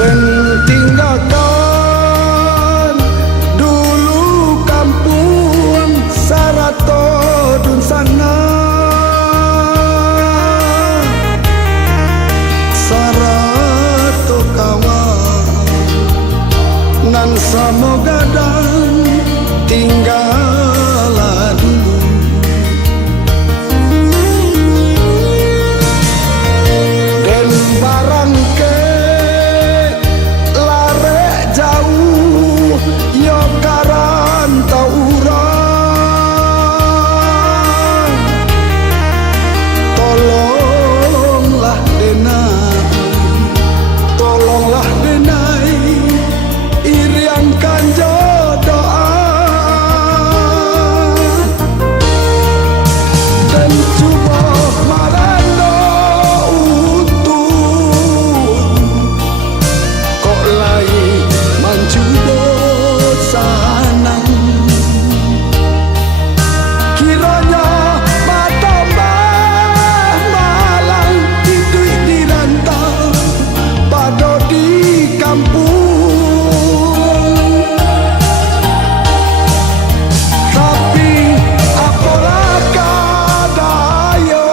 dan tinggalkan dulu kampung Sarato dun sana Sarato kawan nan samogadang tinggalah dulu dan barang ke lare jauh yo karan tauran tolonglah denai iriankan jodohan dan cuba marano utuh kok lai mancubo sanang kiranya matambah malang hidup di rantau pado di kampung tapi apalah kadayo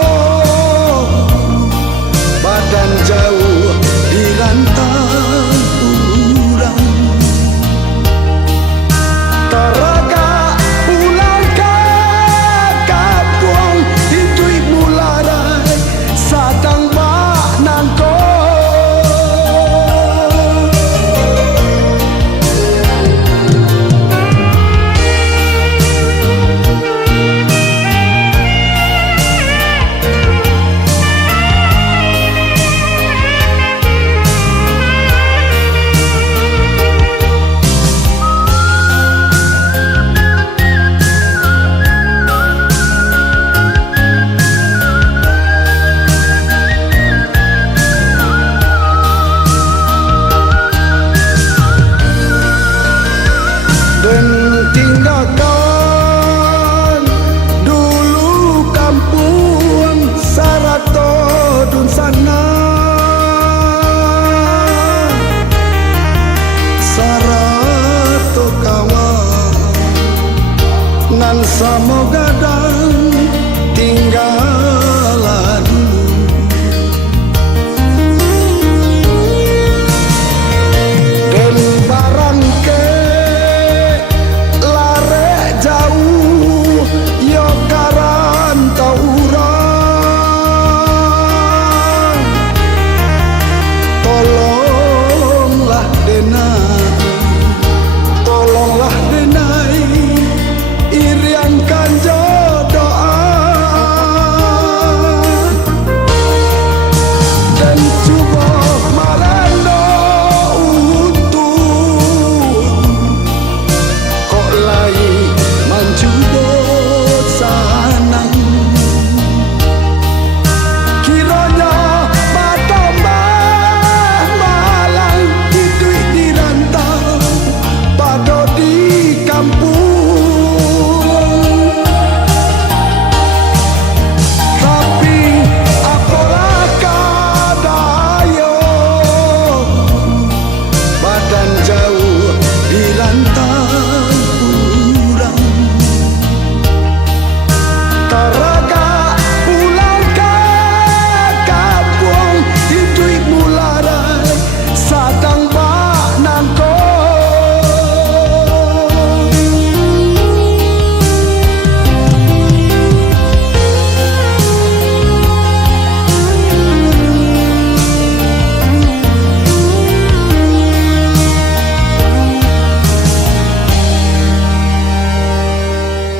badan jauh di rantau urang taraga pulang ke kampung hidup mularai sadang bak nangkong dan tinggalkan dulu kampung Sarato dun sana Sarato kawan nan samogadang